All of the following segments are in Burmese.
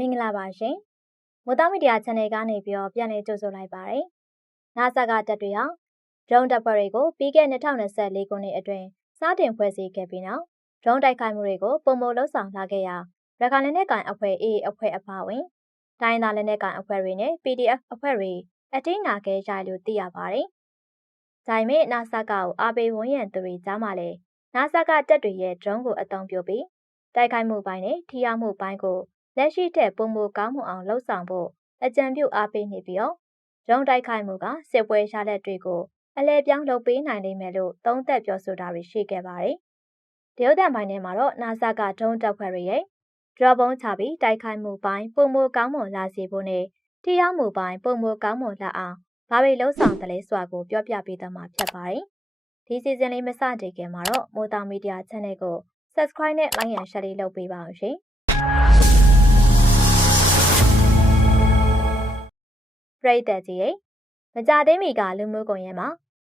မင်္ဂလာပါရှင်။မိုးသားမီဒီယာ channel ကနေပြီးတော့ပြန်လည်ကြိုဆိုလိုက်ပါရစေ။နာဆာကတပ်တွေဟာဒရုန်းတပ်ဖွဲ့တွေကိုပြီးခဲ့2024ခုနှစ်အတွင်းစတင်ဖွဲ့စည်းခဲ့ပြီးနောက်ဒရုန်းတိုက်ခိုက်မှုတွေကိုပုံမလှုပ်ဆောင်လာခဲ့ရာရခိုင်လက်နက်ကိုင်အဖွဲ့ AA အဖွဲ့အပါအဝင်တိုင်းသားလက်နက်ကိုင်အဖွဲ့တွေနဲ့ PDF အဖွဲ့တွေအထိနာခဲ့ကြလို့သိရပါတယ်။ဒါပေမဲ့နာဆာကကိုအားပေးဝန်ရံသူတွေကြားမှာလည်းနာဆာကတပ်တွေရဲ့ဒရုန်းကိုအသုံးပြုပြီးတိုက်ခိုက်မှုပိုင်းနဲ့ထိရောက်မှုပိုင်းကို လက်ရှိထက်ပုံမကောင်းမှုအောင်လှုပ်ဆောင်ဖို့အကြံပြုအားပေးနေပြီးတော့ရုံးတိုက်ခိုက်မှုကစစ်ပွဲရှားလက်တွေကိုအလဲပြောင်းလုပ်ပေးနိုင်လိမ့်မယ်လို့သုံးသပ်ပြောဆိုတာတွေရှိခဲ့ပါတယ်။တရုတ်တန်ပိုင်းထဲမှာတော့နာဆာကဒုံးတပ်ဖွဲ့တွေရဲ့ဒရဘုံချပြီးတိုက်ခိုက်မှုပိုင်းပုံမကောင်းမွန်လာစေဖို့နဲ့ထိရောက်မှုပိုင်းပုံမကောင်းမွန်လာအောင်ဘာတွေလှုပ်ဆောင်တယ်လဲဆိုတာကိုပြောပြပေးသွားမှာဖြစ်ပါတယ်။ဒီစီဇန်လေးမစတင်ခင်မှာတော့မိုးတောင်မီဒီယာ channel ကို subscribe နဲ့ like and share လေးလုပ်ပေးပါအောင်ရှင်။ ပရိသတ်ကြီးရဲ့မကြသေးမီကလူမှုကွန်ရက်မှာ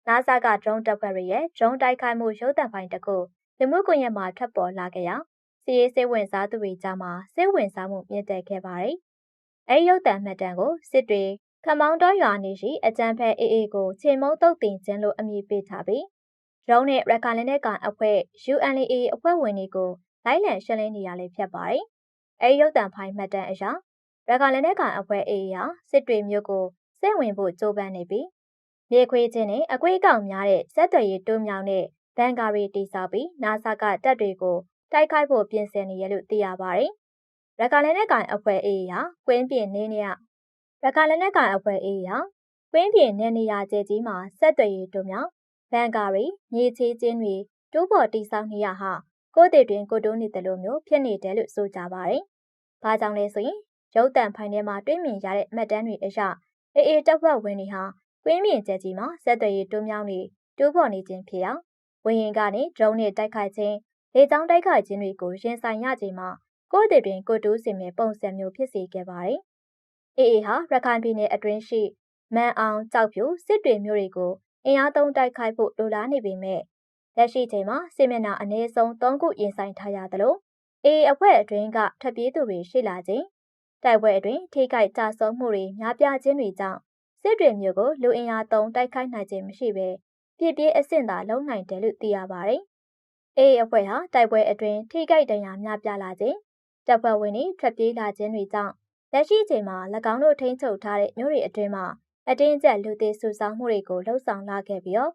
နာဆာကဒရုန်းတပ်ဖွဲ့ရဲ့ဒရုန်းတိုက်ခိုက်မှုရုပ်သံဖိုင်တစ်ခုလူမှုကွန်ရက်မှာထွက်ပေါ်လာခဲ့ရာစီရေးစိတ်ဝင်စားသူတွေကြားမှာစိတ်ဝင်စားမှုမြင့်တက်ခဲ့ပါတယ်။အဲဒီရုပ်သံမှတ်တမ်းကိုစစ်တွေခမောင်းတော်ရွာနေရှိအကြံဖက်အေးအေးကိုချိန်မုံတုတ်တင်ခြင်းလို့အမည်ပေးထားပြီးဒရုန်းနဲ့ရခိုင်လက်နက်ကန်အဖွဲ့ UNLA အဖွဲ့ဝင်တွေကိုလိုက်လံရှင်းလင်းနေရလဲဖြစ်ပါတယ်။အဲဒီရုပ်သံဖိုင်မှတ်တမ်းအရ ရခိုင်လက်နက်ကန်အဖွဲ့အေးရာစစ်တွေမျိုးကိုစိတ်ဝင်ဖို့ကြိုးပမ်းနေပြီးမြေခွေးခြင်းနဲ့အကွေးကောင်များတဲ့စက်သွယ်ရေးတိုးမြောင်တဲ့ဘန်ကာရီတိစောက်ပြီးနာဆာကတပ်တွေကိုတိုက်ခိုက်ဖို့ပြင်ဆင်နေရလို့သိရပါတယ်။ရခိုင်လက်နက်ကန်အဖွဲ့အေးရာကွင်းပြင်နေနေရရခိုင်လက်နက်ကန်အဖွဲ့အေးရာကွင်းပြင်နေနေရကျဲကြီးမှာစက်သွယ်ရေးတိုးမြောင်ဘန်ကာရီမြေချေးခြင်းတွေတိုးပေါ်တိစောက်နေရဟာကိုယ့်တည်တွင်ကိုတိုးနေတယ်လို့မျိုးဖြစ်နေတယ်လို့ဆိုကြပါတယ်။ဘာကြောင့်လဲဆိုရင် ရုပ်တံဖိုင်ထဲမှာတွေ့မြင်ရတဲ့မှတ်တမ်းတွေအရအေးအေးတပ်ဖွဲ့ဝင်တွေဟာကွင်းမြင့်ကျက်ကြီးမှာဆက်သွယ်ရေးတွန်းမြောင်းနေတိုးပေါ်နေခြင်းဖြစ်ရာဝင်းရင်ကနေဒရုန်းနဲ့တိုက်ခိုက်ခြင်းလေကြောင်းတိုက်ခိုက်ခြင်းတွေကိုရင်ဆိုင်ရခြင်းမှာကိုယ့်တည်တွင်ကိုတိုးစင်မဲ့ပုံစံမျိုးဖြစ်စေခဲ့ပါတယ်။အေးအေးဟာရခိုင်ပြည်နယ်အတွင်းရှိမန်အောင်ကြောက်ဖြူစစ်တွေမျိုးတွေကိုအင်အားသုံးတိုက်ခိုက်ဖို့လိုလားနေပေမဲ့လက်ရှိချိန်မှာစစ်မျက်နှာအနည်းဆုံး၃ခုရင်ဆိုင်ထားရသလိုအေးအဖွဲ့အတွင်းကထပ်ပြေးသူတွေရှိလာခြင်း တိုက်ပွဲအတွင်းထိခိုက်ကြဆုံးမှုတွေများပြားခြင်းတွေကြောင့်စစ်တွေမျိုးကိုလူအင်အားသုံးတိုက်ခိုက်နိုင်ခြင်းမရှိဘဲပြည့်ပြည့်အဆင့်သာလုံနိုင်တယ်လို့သိရပါတယ်။အေးအဖွဲ့ဟာတိုက်ပွဲအတွင်းထိခိုက်ဒဏ်ရာများပြားလာခြင်းတပ်ဖွဲ့ဝင်တွေထွက်ပြေးလာခြင်းတွေကြောင့်လက်ရှိချိန်မှာ၎င်းတို့ထိန်းချုပ်ထားတဲ့မြို့တွေအတွင်းမှာအတင်းကျပ်လူသေးစုဆောင်းမှုတွေကိုလှုံ့ဆော်လာခဲ့ပြီးတော့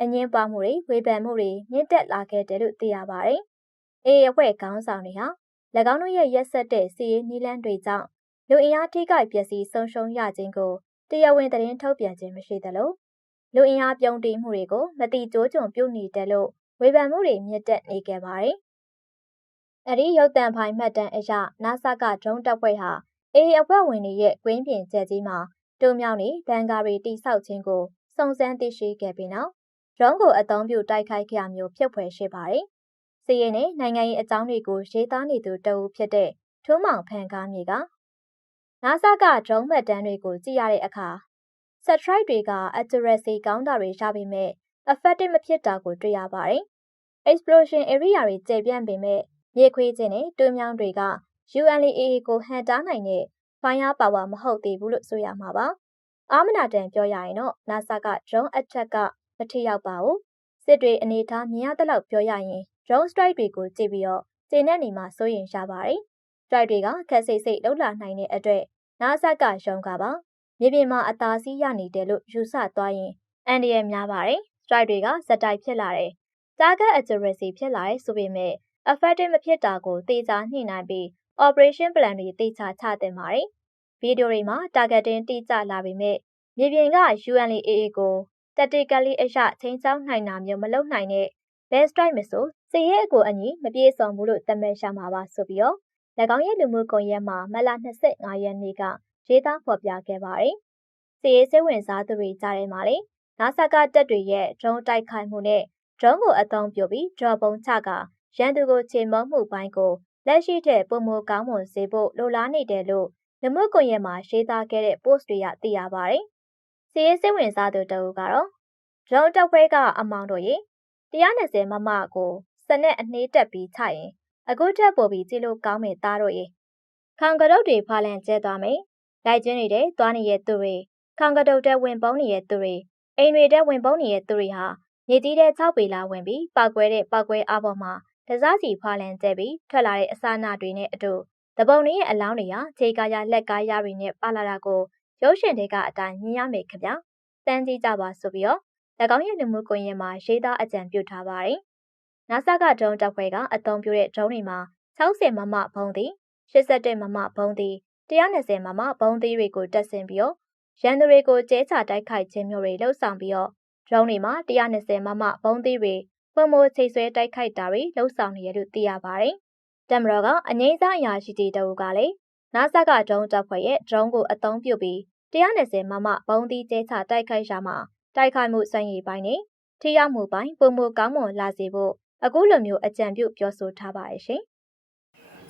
အငင်းပွားမှုတွေဝေဖန်မှုတွေမြင့်တက်လာခဲ့တယ်လို့သိရပါတယ်။အေးအဖွဲ့ခေါင်းဆောင်တွေဟာ၎င်းတို့ရဲ့ရက်ဆက်တဲ့စီးရေးနီးလန်းတွေကြောင့် လူအင်အားထိခိုက်ပျက်စီးဆုံးရှုံးရခြင်းကိုတရားဝင်သတင်းထုတ်ပြန်ခြင်းမရှိသလိုလူအင်အားပြုံးတိမှုတွေကိုမတိကျိုးကြုံပြုနေတယ်လို့ဝေဖန်မှုတွေမြင့်တက်နေခဲ့ပါတယ်။အဲဒီရုပ်တံဖိုင်မှတ်တမ်းအရနာဆာကဒရုန်းတပ်ဖွဲ့ဟာအေးအဖွဲ့ဝင်တွေရဲ့ကွင်းပြင်ကျက်ကြီးမှာတုံမြောင်းနေဘန်ကာရီတိဆောက်ခြင်းကိုစုံစမ်းသိရှိခဲ့ပြီးနောက်ဒရုန်းကိုအသုံးပြုတိုက်ခိုက်ခဲ့မျိုးဖြစ်ဖွယ်ရှိပါတယ်။စီးရဲနဲ့နိုင်ငံရေးအကြောင်းတွေကိုရေးသားနေသူတအူဖြစ်တဲ့ထုံးမောင်ဖန်ကားမြေက နာဆာကဒရုန်းမှတ်တမ်းတွေကို ကြည့်ရတဲ့အခါ satellite တွေက accuracy ကောင်းတာတွေ ရပေမဲ့ effective မဖြစ်တာကို တွေ့ရပါတယ်။ explosion area တွေ ကျယ်ပြန့်ပေမဲ့ မြေခွေးခြင်းနဲ့တွင်းမြောင်းတွေက UNLA ကို ဟန်တားနိုင်တဲ့ fire power မဟုတ်သေးဘူးလို့ ဆိုရမှာပါ။အာမနာတန် ပြောရရင်တော့ NASA က drone attack က မထိရောက်ပါဘူး။စစ်တွေအနေထား မြင်ရတဲ့လောက် ပြောရရင် drone strike တွေကိုကြည့်ပြီးတော့ကျင်းတဲ့နေမှာ စိုးရင်ရပါတယ်။ strike တွေကခက်စိတ်စိတ်လှုပ်လာနိုင်တဲ့အတွက် နာဆက်ကရုံးကပါမြေပြင်မှာအသာစီးရနေတယ်လို့ယူဆသွားရင်အန်ဒီရဲ့များပါတယ် strike တွေကဇက်တိုက်ဖြစ်လာတယ် target accuracy ဖြစ်လာတယ်ဆိုပေမဲ့ effective မဖြစ်တာကိုသေချာညှိနှိုင်းပြီး operation plan တွေသေချာချတင်ပါတယ်ဗီဒီယိုတွေမှာ targeting တိကျလာပေမဲ့မြေပြင်က UNLA ကို tactically အရချင်းချောင်းနိုင်တာမျိုးမလုပ်နိုင်တဲ့ best strike မဆိုစည်ရဲအကိုအညီမပြေဆောင်ဘူးလို့သတ်မှတ်ရမှာပါဆိုပြီးတော့၎ င်းရဲ့လူမှုကွန်ရက်မှာမလ25ရက်နေ့ကရေးသားဖော်ပြခဲ့ပါတယ်။စီရေးစိတ်ဝင်စားသူတွေကြားထဲမှာလည်းနာဆာကတပ်တွေရဲ့ဒရုန်းတိုက်ခိုက်မှုနဲ့ဒရုန်းကိုအသုံးပြုပြီးဒရော့ပုံချကရန်သူကိုချေမုံမှုပိုင်းကိုလက်ရှိထက်ပုံမကောင်းမွန်စေဖို့လိုလားနေတယ်လို့လူမှုကွန်ရက်မှာရေးသားခဲ့တဲ့ post တွေကသိရပါတယ်။စီရေးစိတ်ဝင်စားသူတအုပ်ကတော့ဒရုန်းတပ်ဖွဲ့ကအမောင်တို့ရေ120မမကိုစနက်အနှေးတက်ပြီးချရင် အခုထက်ပိုပြီးကြည့်လို့ကောင်းမယ်သားတို့ရေခေါင်ကတုတ်တွေဖားလန်ကျဲသွားမယ်လိုက်ကျွင်းနေတဲ့သွားနေတဲ့သူတွေခေါင်ကတုတ်တဲ့ဝင်ပုံးနေတဲ့သူတွေအိမ်တွေတဲ့ဝင်ပုံးနေတဲ့သူတွေဟာမြေတီးတဲ့6ပေလာဝင်ပြီးပောက်ကွဲတဲ့ပောက်ကွဲအားပေါ်မှာတစားစီဖားလန်ကျဲပြီးထွက်လာတဲ့အစာနာတွေနဲ့အတူတပုံတွေရဲ့အလောင်းတွေဟာခြေကားရလက်ကားရတွေနဲ့ပါလာတာကိုရုပ်ရှင်တွေကအတိုင်းမြင်ရမယ်ခင်ဗျာစမ်းကြည့်ကြပါဆိုပြီးတော့၎င်းရဲ့လူမှုကွန်ရက်မှာရေးသားအကြံပြုထားပါတယ်။ NASA ကဒရုန်းတပ်ဖွဲ့ကအသုံးပြုတဲ့ဒရုန်းတွေမှာ60မမဘုံသည်81မမဘုံသည်120မမဘုံသည်တွေကိုတက်ဆင်ပြီးတော့ရန်သူတွေကိုကျဲချတိုက်ခိုက်ခြင်းမျိုးတွေလှုပ်ဆောင်ပြီးတော့ဒရုန်းတွေမှာ120မမဘုံသည်တွေပုံမိုချိတ်ဆွဲတိုက်ခိုက်တာတွေလှုပ်ဆောင်နေရလို့သိရပါတယ်။တမတော်ကအငိမ့်စားအရာရှိတီတအုပ်ကလည်း NASA ကဒရုန်းတပ်ဖွဲ့ရဲ့ဒရုန်းကိုအသုံးပြုပြီး120မမဘုံသည်ကျဲချတိုက်ခိုက်ရာမှာတိုက်ခိုက်မှုစွမ်းရည်ပိုင်းနဲ့ထိရောက်မှုပိုင်းပုံမကောင်းမွန်လာစေဖို့ အခုလိုမျိုးအကြံပြုပြောဆိုထားပါရဲ့ရှင်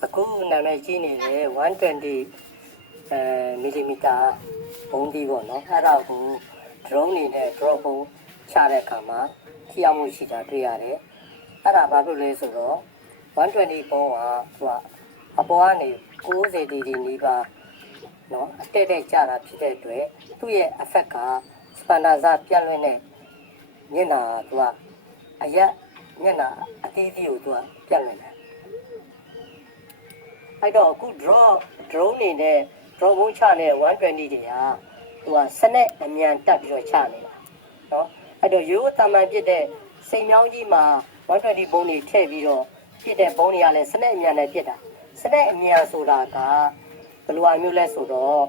အခုနာမည်ကြီးနေတဲ့120အဲမီလီမီတာဘုံဒီပေါ့နော်အဲ့ဒါကို drone နေနဲ့ drop ဘုံချတဲ့အခါမှာထိရောက်မှုရှိတာတွေ့ရတယ်အဲ့ဒါဘာဖြစ်လဲဆိုတော့120ဘုံကသူကအပေါ်ကနေ90ဒီဒီနီးပါးနော်အတက်တက်ကြတာဖြစ်တဲ့အတွက်သူ့ရဲ့ effect ကစပန်ဒါဇပြန့်လွင့်တဲ့မျက်နှာကသူကအရက် မျက်နှာအသေးသေးကိုသူကပြန့်လွင့်တယ်အဲ့တော့အခု draw drone နေနဲ့ draw ဘုံချနေတဲ့120တွေကသူကစနက်အမြန်တက်ပြီးတော့ချနေတာနော်အဲ့တော့ရိုးတမန်ပြစ်တဲ့စိန်မြောင်းကြီးမှာ120ဘုံတွေထည့်ပြီးတော့ပြစ်တဲ့ဘုံတွေကလည်းစနက်အမြန်နဲ့ပြစ်တာစနက်အမြန်ဆိုတာကဘယ်လိုအမျိုးလဲဆိုတော့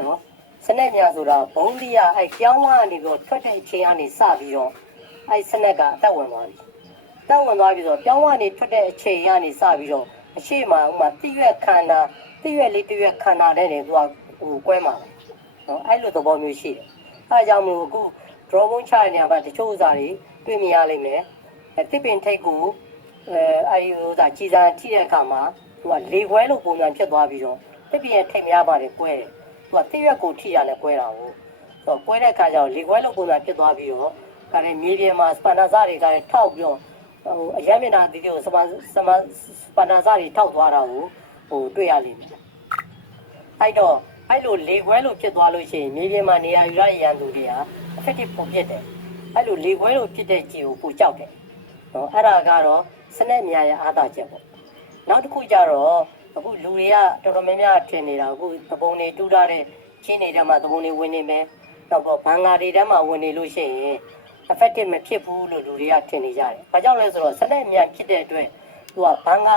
နော်စနက်အမြန်ဆိုတာဘုံတွေကအဲ့ကြောင်းကနေပြီးတော့ထွက်တဲ့အချိန်ကနေစပြီးတော့အဲ့စနက်ကအသက်ဝင်သွားပြီ တောင်းဝင်သွားပြီးတော့ပြောင်းကနေထွက်တဲ့အချိန်ရနေစပြီးတော့အရှိမဥမာတိရွက်ခန္ဓာတိရွက်လေးတိရွက်ခန္ဓာတဲ့နေသူကဟိုကွဲမှာပဲနော်အဲ့လိုသဘောမျိုးရှိတယ်အဲအကြောင်းမျိုးအခု draw ဘုံချတဲ့နေရာမှာတချို့ဥစားတွေတွေ့မြင်ရလိမ့်မယ်အဲတစ်ပင်ထိတ်ကိုအဲအဲဒီဥစားကြီးစားထိတဲ့အခါမှာသူကလေခွဲလို့ပုံစံဖြစ်သွားပြီးတော့တစ်ပင်ရဲ့ထိတ်များပါတယ်ကွဲတယ်သူကတိရွက်ကိုထိရလဲကွဲတာဟုတ်ဆိုတော့ကွဲတဲ့အခါကျတော့လေခွဲလို့ပုံစံဖြစ်သွားပြီးတော့ဒါနဲ့မြေပြင်မှာစပန်နာစတွေကလည်းထောက်ပြီးတော့ ဟိုအရမ်းမျက်နှာတီးတီးကိုစမစမပန္နာစာတွေထောက်သွားတာကိုဟိုတွေ့ရလိမ့်မယ်အဲ့တော့အဲ့လိုလေခွဲလို့ဖြစ်သွားလို့ရှိရင်မြေပြင်မှာနေရာယူရတဲ့ရန်သူတွေက effective ပုံဖြစ်တယ်အဲ့လိုလေခွဲလို့ဖြစ်တဲ့ကြည်ကိုပူကြောက်တယ်နော်အဲ့ဒါကတော့စနစ်အများရဲ့အားသာချက်ပေါ့နောက်တစ်ခုကျတော့အခုလူတွေကတော်တော်များများထင်နေတာအခုသပုံတွေတူးထားတဲ့ချင်းတွေထဲမှာသပုံတွေဝင်နေမယ်နောက်တော့ဘန်ဂါတွေထဲမှာဝင်နေလို့ရှိရင် effective မဖြစ်ဘူးလို့လူတွေကထင်နေကြတယ်။ဘာကြောင့်လဲဆိုတော့စနစ်အမြန်ဖြစ်တဲ့အတွက်သူကဘန်ကာ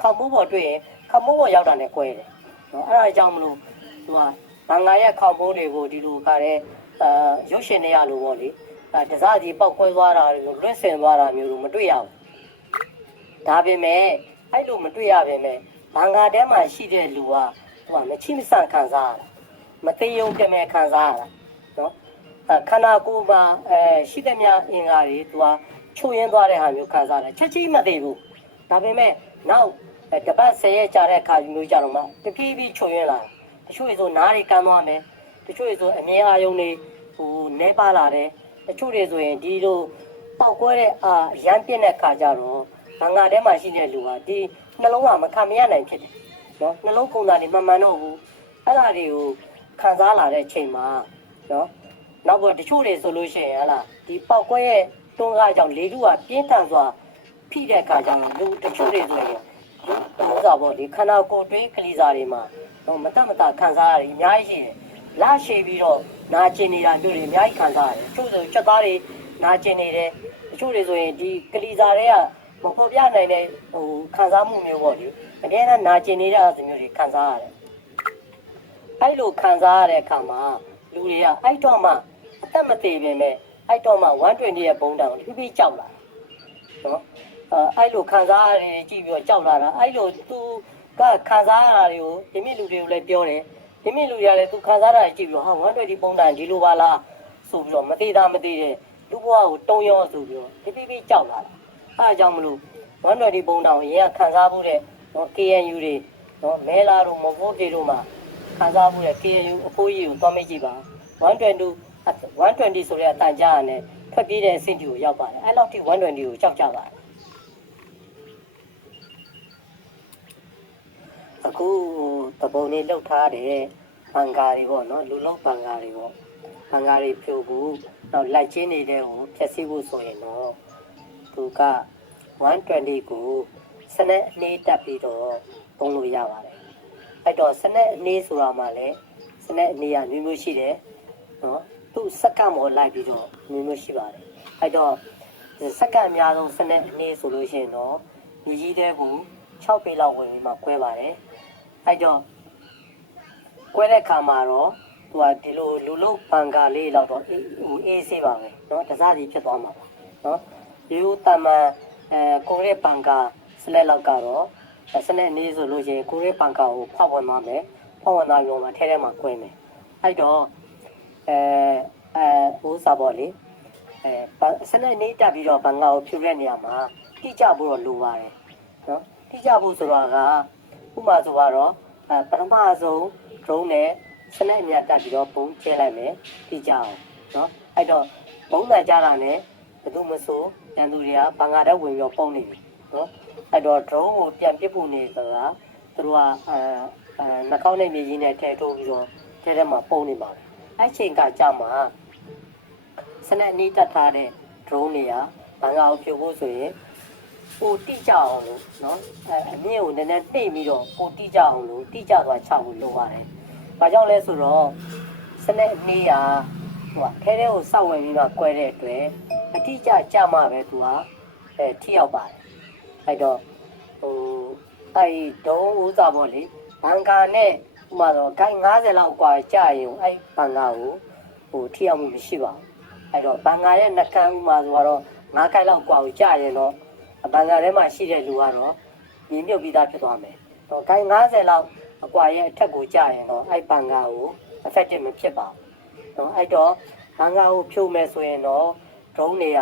ခေါမိုးပေါ်တွေ့ရင်ခေါမိုးပေါ်ရောက်တာနဲ့꿰တယ်။နော်အဲ့ဒါကြောင့်မလို့သူကဘန်ကာရဲ့ခေါမိုးတွေကိုဒီလိုခါတဲ့အာရုပ်ရှင်တွေရလို့ပေါ့လေ။အဲတစားကြီးပောက်ခွဲသွားတာတွေလွတ်ဆင်သွားတာမျိုးလို့မတွေ့ရဘူး။ဒါပေမဲ့အဲ့လိုမတွေ့ရပါနဲ့ဘန်ကာထဲမှာရှိတဲ့လူကသူကမချိမဆန့်ခံစားရတာ။မသိယုံပြမဲ့ခံစားရတာနော်။အ ခန္ဓာကိုယ်မှာအဲရှိတဲ့မြအင်္ဂါတွေသူကချို့ရင်းသွားတဲ့ဟာမျိုးခံစားတယ်ချက်ချင်းမသိဘူးဒါပေမဲ့နောက်အဲတပတ်ဆယ်ရက်ကြာတဲ့အခါမျိုးကြတော့မှတပြေးပြေးချို့ရင်းလာတချို့ဆိုနားတွေကမ်းသွားမယ်တချို့ဆိုအမြင်အာယုံတွေဟိုနဲပါလာတယ်တချို့တွေဆိုရင်ဒီလိုပောက်ကွဲတဲ့အာရမ်းပြင်းတဲ့ခါကြတော့ဘင်္ဂါထဲမှာရှိတဲ့လူဟာဒီနှလုံးကမခံမရနိုင်ဖြစ်တယ်နော်နှလုံးပုံစံတွေမမှန်တော့ဘူးအဲ့ဒါတွေကိုခံစားလာတဲ့ချိန်မှာနော် နောက်တော့တချို့တွေဆိုလို့ရှိရင်ဟလာဒီပေါက်ကွဲရဲ့တွန်းကားကြောင့်လေထုကပြင်းထန်စွာဖိတဲ့အခါကျတော့လူတချို့တွေဆိုရင်ဒီဥစ္စာပေါ့ဒီခန္ဓာကိုယ်တွင်းကလေးစားတွေမှာတော့မတတ်မတခံစားရတယ်အများကြီးရှိတယ်။လာရှည်ပြီးတော့နာကျင်နေတာမျိုးတွေအများကြီးခံစားရတယ်။တချို့ဆိုချက်သားတွေနာကျင်နေတယ်။တချို့တွေဆိုရင်ဒီကလေးစားတွေကမပေါ်ပြနိုင်တဲ့ဟိုခံစားမှုမျိုးပေါ့လေ။အကယ်တော့နာကျင်နေတဲ့အစမျိုးတွေခံစားရတယ်။အဲ့လိုခံစားရတဲ့အခါမှာ လူတွေကအဲ့တော့မှအသက်မသေးပင်မဲ့အဲ့တော့မှ120ရဲ့ဘုံတောင်ဖြည်းဖြည်းကြောက်လာနော်အဲအဲ့လိုခံစားရတယ်ကြည့်ပြီးတော့ကြောက်လာတာအဲ့လိုသူကခံစားရတာတွေကိုဒီမိလူတွေကိုလည်းပြောတယ်ဒီမိလူတွေကလည်းသူခံစားရတာကြည့်ပြီးတော့ဟာ120ဘုံတောင်ဒီလိုပါလားဆိုပြီးတော့မသေးတာမသေးတဲ့လူဘဝကိုတုံးရောဆိုပြီးတော့ဖြည်းဖြည်းကြောက်လာတာအဲအကြောင်းမလို့120ဘုံတောင်ရင်ကခံစားမှုတဲ့နော် KNU တွေနော်မဲလာတို့မဟုတ်တွေတို့မှာခံစားမှုရဲ့ KNU အဖိုးကြီးကိုသွားမေးကြည့်ပါ 120 120ဆိုတဲ့အတန်ကြားရတယ်ထွက်ပြေးတဲ့အဆင့်ကြီးကိုရောက်ပါတယ်အဲ့လောက်ထိ120ကိုကြောက်ကြပါတယ်အအခုတပုံလေးလှုပ်ထားတဲ့ဘန်ကာတွေပေါ့နော်လူလုံးဘန်ကာတွေပေါ့ဘန်ကာတွေဖြိုဖို့တော့လိုက်ချင်းနေတဲ့ကိုဖြည့်ဆည်းဖို့ဆိုရင်တော့သူက120ကိုစနက်အနည်းတက်ပြီးတော့ပုံလို့ရပါတယ်အဲ့တော့စနက်အနည်းဆိုတာမှလည်းစနက်အနည်းကမျိုးမျိုးရှိတယ် နော်သူ့စက္ကန့်ပေါ်လိုက်ပြီးတော့မျိုးမျိုးရှိပါတယ်အဲ့တော့စက္ကန့်အများဆုံးစနစ်အနည်းဆိုလို့ရှိရင်တော့လူကြီးတဲ့ကို6ပေလောက်ဝင်ပြီးမှကွဲပါတယ်အဲ့တော့ကွဲတဲ့ခါမှာတော့သူကဒီလိုလူလုံးပန်ကာလေးလောက်တော့အေးဆေးပါပဲเนาะတစားစီဖြစ်သွားမှာပါเนาะဒီလိုတမန်အဲကိုရဲပန်ကာစလက်လောက်ကတော့စနက်နေဆိုလို့ရှိရင်ကိုရဲပန်ကာကိုဖောက်ဝင်သွားမယ်ဖောက်ဝင်သွားပြီးတော့ထဲထဲမှာကွင်းမယ်အဲ့တော့ အဲအဲဥစားပေါ့လေအဲစနက်နေတက်ပြီးတော့ဘန်ကာကိုဖြူတဲ့နေရာမှာတိကျဖို့တော့လိုပါတယ်နော်တိကျဖို့ဆိုတာကဥပမာဆိုတော့အဲပထမဆုံး drone နဲ့စနစ်အမြတ်တက်ပြီးတော့ပုံကျဲလိုက်မယ်တိကျအောင်နော်အဲ့တော့ဘုံတန်ကြတာနဲ့ဘယ်သူမဆိုရန်သူတွေကဘန်ကာတက်ဝင်ပြီးတော့ပုံနေပြီနော်အဲ့တော့ drone ကိုပြန်ပစ်ဖို့နေဆိုတာသူတို့ကအဲအဲနှာခေါင်းနဲ့မြေကြီးနဲ့ထဲထိုးပြီးတော့ထဲထဲမှာပုံနေပါ အဲ့ချိန်ကကြာမှာစနစ်နီးတက်ထားတဲ့ drone တွေကဘန်ကာကိုဖြုတ်ဖို့ဆိုရင်ပိုတိကျအောင်လို့နော်အဲအမြင့်ကိုနည်းနည်းတိတ်ပြီးတော့ပိုတိကျအောင်လို့တိကျသွားချဖို့လိုပါတယ်။ဘာကြောင့်လဲဆိုတော့စနစ်နေရဟိုခဲထဲကိုစောက်ဝင်ပြီးတော့꿰တဲ့အတွက်အတိကျကြမှပဲသူကအဲထိရောက်ပါတယ်။အဲတော့ဟိုအဲဒုံးဥစားပေါ့လေဘန်ကာနဲ့ ဥမာတော့ဂိုင်း90လောက်กว่าကြာရင်အဲဘန်ကာကိုဟိုထိရောက်မှုမရှိပါဘူး။အဲတော့ဘန်ကာရဲ့နှကန်းဥမာဆိုတော့9ကိုက်လောက်กว่าကိုကြာရင်တော့ဘန်ကာထဲမှာရှိတဲ့လူကတော့မြင်မြုပ်ပြီးသားဖြစ်သွားမယ်။တော့ဂိုင်း90လောက်အကွာရဲ့အထက်ကိုကြာရင်တော့အဲ့ဘန်ကာကို effective မဖြစ်ပါဘူး။နော်အဲ့တော့ဘန်ကာကိုဖြုတ်မယ်ဆိုရင်တော့ drone တွေက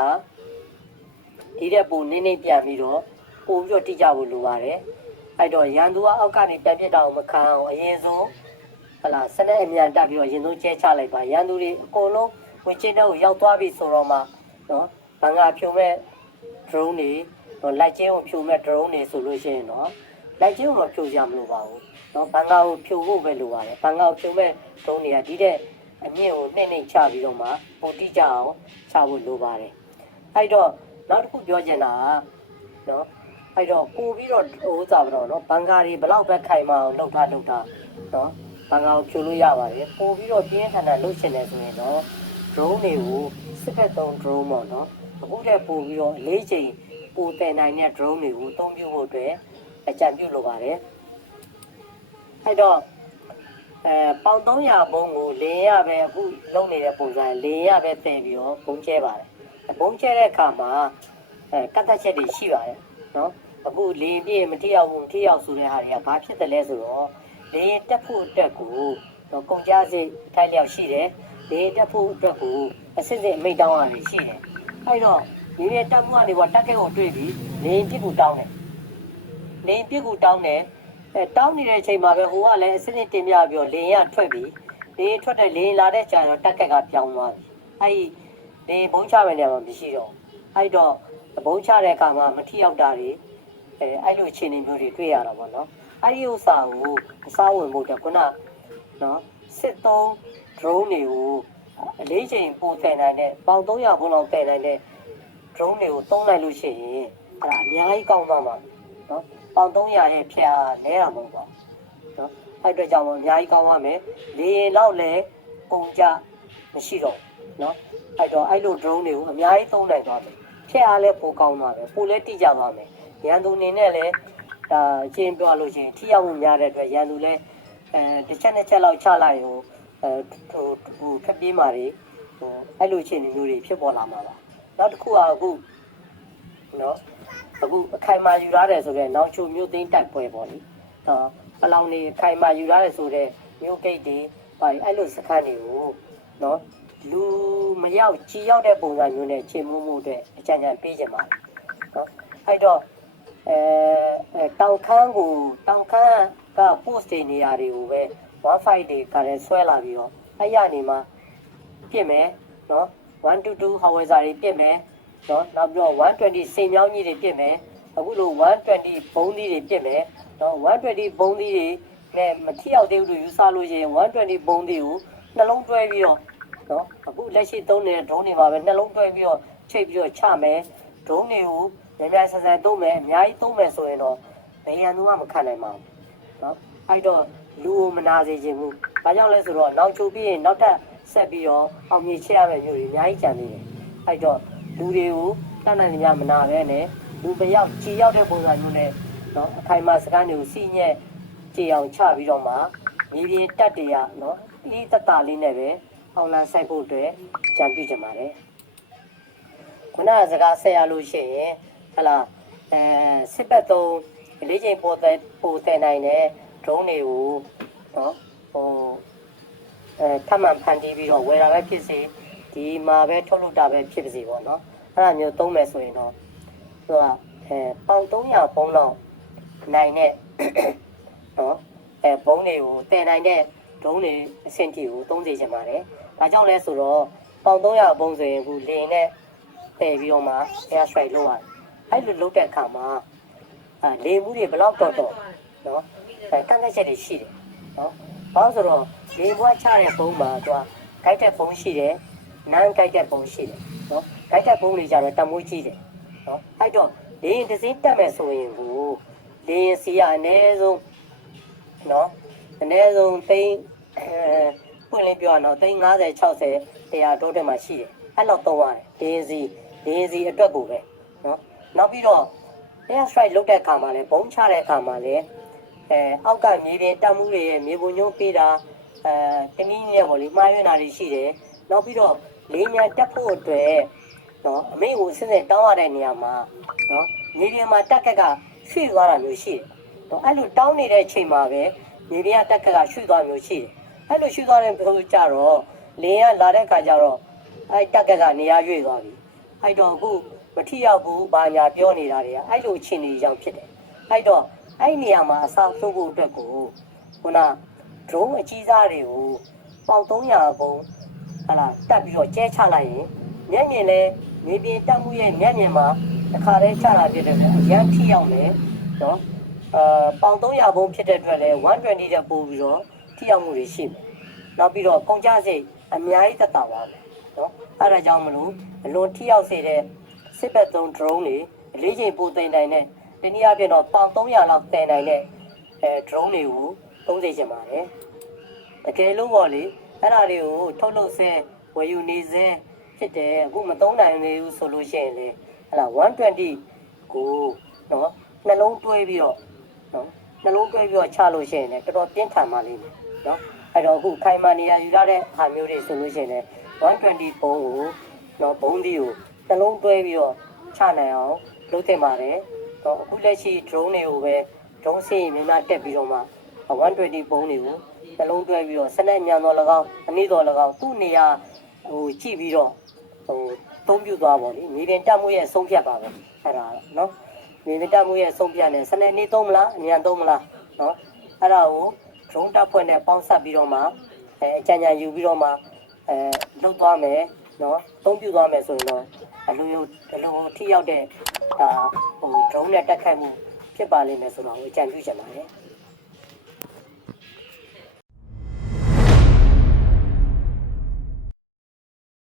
ဒီတဲ့ပုံနင်းနေပြန်ပြီးတော့ပုံပြီးတော့တိကျဖို့လိုပါတယ်။ အဲ့တော့ရန်သူကအောက်ကနေပြန်ပြစ်တာကိုမခံအောင်အရင်ဆုံးဟလာစနစ်အမြန်တက်ပြီးတော့ရင်ဆုံးကျဲချလိုက်ပါရန်သူတွေအကုန်လုံးဝင်ချင်းတဲ့ကိုရောက်သွားပြီဆိုတော့မှနော်ဘန်ကာဖြုံမဲ့ drone တွေတော့လိုက်ချင်းကိုဖြုံမဲ့ drone တွေဆိုလို့ရှိရင်တော့လိုက်ချင်းကိုမဖြုံကြမလို့ပါဘူးနော်ဘန်ကာကိုဖြုံဖို့ပဲလိုပါတယ်ဘန်ကာကိုဖြုံမဲ့ drone တွေကဒီတဲ့အမြင့်ကိုနှိမ့်နှိမ့်ချပြီးတော့မှပုံတိကျအောင်ချဖို့လိုပါတယ်အဲ့တော့နောက်တစ်ခုပြောချင်တာကနော် အဲ့တော့ပို့ပြီးတော့ဟိုစားတော့နော်ဘန်ကာတွေဘလောက်ပဲခိုင်မအောင်လှုပ်ထားလှုပ်ထားနော်ဘန်ကာကိုဖြုံလို့ရပါတယ်ပို့ပြီးတော့ပြင်းထန်တဲ့လှုပ်ရှင်နေဆိုရင်တော့ drone တွေကိုစစ်ဖက်သုံး drone ပေါ့နော်အခုတည်းပို့ပြီးတော့လေးချိန်ပို့တင်နိုင်တဲ့ drone တွေကိုအသုံးပြုဖို့အတွက်အကြံပြုလိုပါတယ်အဲ့တော့အဲပေါင်300ဘုံကိုလင်းရပဲအခုလုံနေတဲ့ပုံစံလင်းရပဲတင်ပြီးတော့ဘုံကျဲပါတယ်ဘုံကျဲတဲ့အခါမှာအဲကတ်သက်ချက်တွေရှိပါတယ်နော် အခုလင်းပြည့်မတိရောက်ဘူးမတိရောက်ဆိုတဲ့ဟာတွေကဘာဖြစ်တယ်လဲဆိုတော့လင်းတက်ဖို့အတွက်ကိုတော့ကုန်ကြစိတ်ထိုက်လျောက်ရှိတယ်လင်းတက်ဖို့အတွက်ကိုအစစ်စစ်အမိတ်တောင်းရတယ်ရှိတယ်အဲ့တော့ဒီရဲ့တက်မှုကနေတော့တက်ခဲကိုတွေ့ပြီးလင်းပြစ်ကိုတောင်းတယ်လင်းပြစ်ကိုတောင်းတယ်အဲတောင်းနေတဲ့အချိန်မှာပဲဟိုကလည်းအစစ်စစ်တင်ပြပြီးတော့လင်းရထွက်ပြီးလင်းထွက်တဲ့လင်းလာတဲ့ကြာတော့တက်ခက်ကပြောင်းသွားပြီအဲ့ဒီလင်းဘုံချမယ်နေရာမှာမရှိတော့အဲ့တော့ဘုံချတဲ့အခါမှာမထီရောက်တာတွေ အဲအဲ့လိုအခြေအနေမျိုးတွေတွေ့ရတာပေါ့နော်အဲ့ဒီဥစ္စာကိုအစားဝင်ဖို့တက်ခုနနော်စစ်သုံး drone တွေကိုအလေးချိန်ပို့တင်နိုင်တဲ့ပေါင်300ဘုံလောက်တင်နိုင်တဲ့ drone တွေကိုသုံးလိုက်လို့ရှိရင်အဲ့ဒါအများကြီးကောင်းသွားမှာနော်ပေါင်300ရဲ့ဖြာလဲတာမဟုတ်ပါဘူးနော်အဲ့အတွက်ကြောင့်အများကြီးကောင်းသွားမယ်လေရင်တော့လည်းကုန်ကြမရှိတော့နော်အဲ့တော့အဲ့လို drone တွေကိုအများကြီးသုံးနိုင်သွားမယ်ဖြာလည်းပိုကောင်းသွားမယ်ပိုလည်းတိကျသွားမယ် ရန်သူအနေနဲ့လည်းဒါရှင်းပြလို့ရှိရင်ထိရောက်မှုများတဲ့အတွက်ရန်သူလည်းအဲတစ်ချက်နှစ်ချက်လောက်ချလိုက်ရင်အဲဟိုဟိုဖက်ပြေးမာတွေဟိုအဲ့လိုအခြေအနေမျိုးတွေဖြစ်ပေါ်လာမှာပါနောက်တစ်ခုကအခုနော်အခုအခိုင်မာယူရတယ်ဆိုတော့နောက်ချိုမျိုးသိန်းတိုက်ပွဲပေါ့လေဟောအလောင်းနေအခိုင်မာယူရတယ်ဆိုတော့မျိုးဂိတ်တွေပါအဲ့လိုစခန်းတွေကိုနော်လူမရောက်ချီရောက်တဲ့ပုံစံမျိုးနဲ့ခြေမှုမှုတဲ့အကြံဉာဏ်ပေးကြပါနော်အဲ့တော့ အဲအဲတောင်ခမ်းကိုတောင်ခမ်းက post တွေနေရာတွေကိုပဲ15တွေကလည်းဆွဲလာပြီးတော့အဲ့ရနေမှာပြစ်မယ်နော်122 howitzer တွေပြစ်မယ်နော်နောက်ပြီးတော့120စိန်မြောင်းကြီးတွေပြစ်မယ်အခုလို120ဘုံးကြီးတွေပြစ်မယ်နော်120ဘုံသီးတွေနဲ့မထိရောက်သေးဘူးလို့ယူဆလို့ရှိရင်120ဘုံသီးကိုနှလုံးတွဲပြီးတော့နော်အခုလက်ရှိသုံးနေတဲ့ drone တွေမှာပဲနှလုံးတွဲပြီးတော့ချိတ်ပြီးတော့ချမယ် drone တွေကို များများဆန်ဆန်သုံးမယ်အများကြီးသုံးမယ်ဆိုရင်တော့ဘယ်ရန်သူမှမခံနိုင်ပါဘူးနော်အဲ့တော့လူကိုမနာစေချင်ဘူးဘာကြောင့်လဲဆိုတော့နောက်ချုပ်ပြီးရင်နောက်ထပ်ဆက်ပြီးတော့အောင်မြင်ချရမယ့်မျိုးတွေအများကြီးကြံနေတယ်အဲ့တော့လူတွေကိုတတ်နိုင်ကြမနာပဲနဲ့လူတစ်ယောက်ခြေရောက်တဲ့ပုံစံမျိုးနဲ့နော်အခိုင်အမာစကားတွေကိုစီညက်ကြည်အောင်ချပြီးတော့မှမြေပြင်တက်တရနော်ဤတတလေးနဲ့ပဲအောင်လန်းဆိုင်ဖို့အတွက်ကြံပြကြပါတယ်ခုနကစကားဆက်ရလို့ရှိရင် ဟလာအဲစစ်ပတ်သုံးလေးချိန်ပေါ်တဲ့ပိုတဲ့နိုင်တဲ့ drone တွေကိုနော်ဟိုအဲထပ်မံဖန်တီးပြီးတော့ဝယ်တာပဲဖြစ်စေဒီမှာပဲထုတ်လုပ်တာပဲဖြစ်ပါစေပေါ့နော်အဲ့ဒါမျိုးသုံးမယ်ဆိုရင်တော့သူကအဲပေါင်300ပုံလောက်နိုင်တဲ့နော်အဲဘုံတွေကိုတည်နိုင်တဲ့ drone တွေအဆင့်ကြီးကိုသုံးစေချင်ပါတယ်ဒါကြောင့်လဲဆိုတော့ပေါင်300ပုံဆိုရင်အခုလင်းနဲ့ပယ်ပြီးတော့မှ air strike လုပ်ရတယ်။ အဲ့လိုလုပ်တဲ့အခါမှာအဲလေမှုတွေဘယ်လောက်တော့တော့နော်အဲတန်းတဲ့ချက်တွေရှိတယ်နော်။ဘာလို့ဆိုတော့လေဘွားချတဲ့ပုံမှာသူကဂိုက်တဲ့ပုံရှိတယ်။နန်းဂိုက်တဲ့ပုံရှိတယ်နော်။ဂိုက်တဲ့ပုံတွေကြတော့တမိုးကြီးတယ်နော်။အဲ့တော့လေရင်တစ်စင်းတက်မယ်ဆိုရင်ကိုလေရင်စီကအနည်းဆုံးနော်အနည်းဆုံးသိန်းအဲပွင့်လင်းပြောရအောင်သိန်း50 60 100တိုးတက်မှရှိတယ်။အဲ့လောက်တော့ရတယ်လေရင်စီဒင်းစီအတွက်ကိုပဲနော် နောက်ပြီးတော့ air strike လုပ်တဲ့အခါမှာလည်းဘုံချတဲ့အခါမှာလည်းအဲအောက်ကမြေပြင်တက်မှုတွေရဲ့မြေပုံညုံပေးတာအဲတနည်းနည်းပေါ့လေမှားရွံ့တာတွေရှိတယ်နောက်ပြီးတော့လေးညာတက်ဖို့အတွက်နော်အမေကိုစဉ်းစဉ်တောင်းရတဲ့နေရာမှာနော်မြေပြင်မှာတက်ခက်ကရွှေ့သွားတာမျိုးရှိတယ်နော်အဲ့လိုတောင်းနေတဲ့အချိန်မှာပဲမြေပြင်ကတက်ခက်ကရွှေ့သွားမျိုးရှိတယ်အဲ့လိုရွှေ့သွားတဲ့ပြောကြတော့လင်းကလာတဲ့အခါကျတော့အဲ့တက်ခက်ကနေရာရွေ့သွားပြီအဲ့တော့အခု မထီရောက်ဘူးဘာညာပြောနေတာတွေကအဲ့လိုအခြေအနေကြောင့်ဖြစ်တယ်အဲ့တော့အဲ့နေရာမှာအစားဆုံးဖို့အတွက်ကိုခုန drone အကြီးစားတွေကိုပေါင်300ဘုံဟလာတက်ပြီးတော့ကျဲချလိုက်ရင်မျက်မြင်လဲမြေပြင်တက်မှုရဲ့မျက်မြင်မှာတစ်ခါတည်းချတာဖြစ်တဲ့အတွက်အရန်ထီရောက်မယ်နော်အာပေါင်300ဘုံဖြစ်တဲ့အတွက်လဲ120တဲ့ပို့ပြီးတော့ထီရောက်မှုတွေရှိမယ်နောက်ပြီးတော့ကုန်ကြစိတ်အများကြီးသက်သာပါမယ်နော်အဲ့ဒါကြောင့်မလို့အလွန်ထိရောက်စေတဲ့ စစ်ဘက်သုံး drone တွေအလေးချိန်ပိုတင်နိုင်တဲ့ဒီနည်းအားဖြင့်တော့ပေါင်300လောက်တင်နိုင်တဲ့အဲ drone တွေကိုသုံးစေချင်ပါတယ်တကယ်လို့ပေါ့လေအဲ့ဒါတွေကိုထုတ်လုပ်ဆဲဝယ်ယူနေဆဲဖြစ်တယ်အခုမသုံးနိုင်သေးဘူးဆိုလို့ရှိရင်လေဟလာ120ကိုနော်နှလုံးတွဲပြီးတော့နော်နှလုံးတွဲပြီးတော့ချလို့ရှိရင်လည်းတော်တော်ပြင်းထန်ပါလိမ့်မယ်နော်အဲ့တော့အခုခိုင်မာနေရယူရတဲ့ဟာမျိုးတွေဆိုလို့ရှိရင်လည်း120ပုံကိုတော့ဘုံဒီကို နှလုံးတွဲပြီးတော့ချနိုင်အောင်လုပ်သင့်ပါတယ်။တော့အခုလက်ရှိ drone တွေကိုပဲ drone စီးရင်များများတက်ပြီးတော့မှ120ပုံတွေကိုနှလုံးတွဲပြီးတော့စနက်မြန်တော်၎င်းအနည်းတော်၎င်းသူ့နေရာဟိုကြည့်ပြီးတော့ဟိုသုံးပြသွားပါလိမြေပြင်တက်မှုရဲ့ဆုံးဖြတ်ပါပဲအဲ့ဒါနော်မြေပြင်တက်မှုရဲ့ဆုံးဖြတ်နေစနက်နေသုံးမလားအမြန်သုံးမလားနော်အဲ့ဒါကို drone တပ်ဖွဲ့နဲ့ပေါင်းစပ်ပြီးတော့မှအဲအကြံဉာဏ်ယူပြီးတော့မှအဲလုတ်သွားမယ်နော်အသုံးပြုသွားမယ်ဆိုရင်တော့ အလိုလိုအလိုထိရောက်တဲ့ဒါဟို drone နဲ့တက်ခိုက်မှုဖြစ်ပါလိမ့်မယ်ဆိုတော့အကြံပြုချင်ပါတယ်